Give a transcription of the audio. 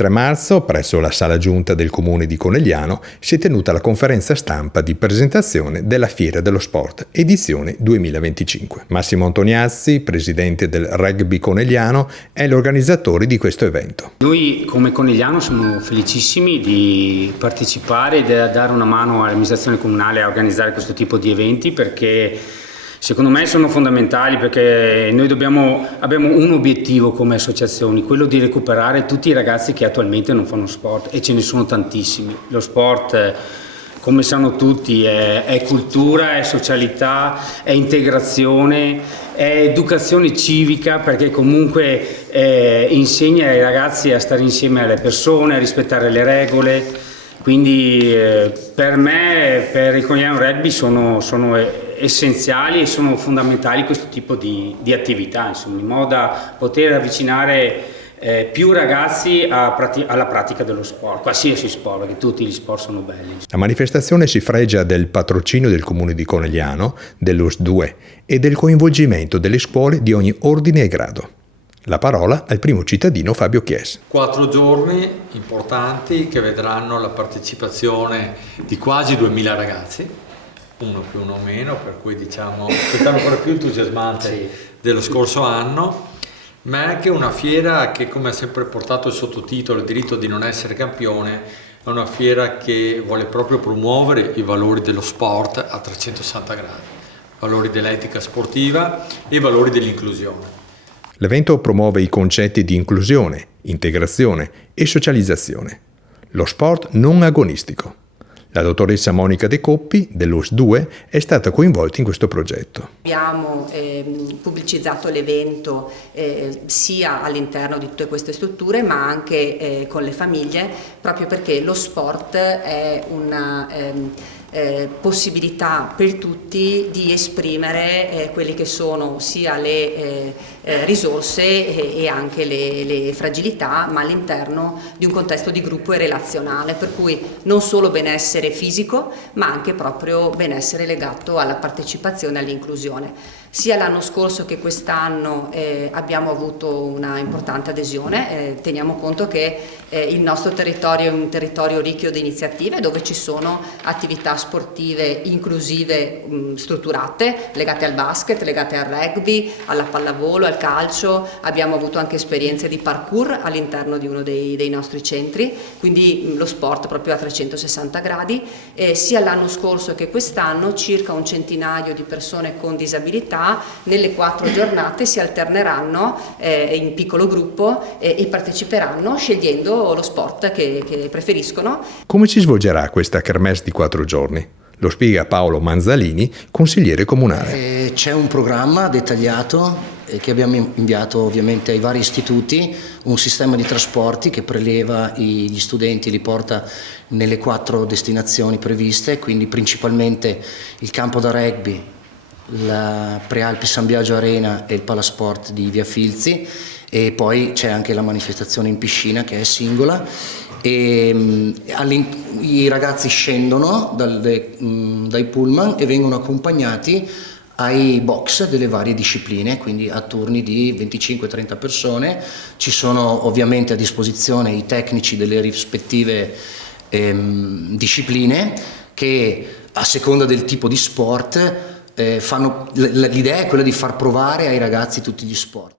3 marzo, presso la sala giunta del Comune di Conegliano, si è tenuta la conferenza stampa di presentazione della Fiera dello Sport, edizione 2025. Massimo Antoniazzi, presidente del Rugby Conegliano, è l'organizzatore di questo evento. Noi come Conegliano siamo felicissimi di partecipare e di dare una mano all'amministrazione comunale a organizzare questo tipo di eventi, perché secondo me sono fondamentali, perché noi abbiamo un obiettivo come associazioni, quello di recuperare tutti i ragazzi che attualmente non fanno sport, e ce ne sono tantissimi. Lo sport, come sanno tutti, è cultura, è socialità, è integrazione, è educazione civica, perché comunque insegna ai ragazzi a stare insieme alle persone, a rispettare le regole. Quindi per me, per il Conegliano Rugby sono essenziali e sono fondamentali questo tipo di attività, insomma, in modo da poter avvicinare più ragazzi alla pratica dello sport, qualsiasi sport, perché tutti gli sport sono belli. La manifestazione si fregia del patrocinio del Comune di Conegliano, dell'US2 e del coinvolgimento delle scuole di ogni ordine e grado. La parola al primo cittadino Fabio Chies. 4 giorni importanti che vedranno la partecipazione di quasi 2000 ragazzi, uno più uno meno, per cui diciamo quest'anno ancora più entusiasmante dello scorso anno, ma è anche una fiera che, come ha sempre portato il sottotitolo, il diritto di non essere campione, è una fiera che vuole proprio promuovere i valori dello sport a 360 gradi, valori dell'etica sportiva e i valori dell'inclusione. L'evento promuove i concetti di inclusione, integrazione e socializzazione. Lo sport non agonistico. La dottoressa Monica De Coppi, dell'US2, è stata coinvolta in questo progetto. Abbiamo pubblicizzato l'evento sia all'interno di tutte queste strutture, ma anche con le famiglie, proprio perché lo sport è una possibilità per tutti di esprimere quelle che sono sia le risorse e anche le fragilità, ma all'interno di un contesto di gruppo e relazionale, per cui non solo benessere fisico, ma anche proprio benessere legato alla partecipazione e all'inclusione. Sia l'anno scorso che quest'anno abbiamo avuto una importante adesione. Teniamo conto che il nostro territorio è un territorio ricchio di iniziative, dove ci sono attività sportive inclusive strutturate, legate al basket, legate al rugby, alla pallavolo, al calcio. Abbiamo avuto anche esperienze di parkour all'interno di uno dei nostri centri, quindi lo sport proprio a 360 gradi. Sia l'anno scorso che quest'anno circa un centinaio di persone con disabilità nelle 4 giornate si alterneranno in piccolo gruppo e parteciperanno scegliendo lo sport che preferiscono. Come si svolgerà questa kermesse di 4 giorni? Lo spiega Paolo Manzalini, consigliere comunale. C'è un programma dettagliato che abbiamo inviato ovviamente ai vari istituti, un sistema di trasporti che preleva gli studenti e li porta nelle 4 destinazioni previste, quindi principalmente il campo da rugby, la Prealpi San Biagio Arena e il Palasport di Via Filzi, e poi c'è anche la manifestazione in piscina che è singola, e i ragazzi scendono dai pullman e vengono accompagnati ai box delle varie discipline, quindi a turni di 25-30 persone. Ci sono ovviamente a disposizione i tecnici delle rispettive discipline che, a seconda del tipo di sport, l'idea è quella di far provare ai ragazzi tutti gli sport.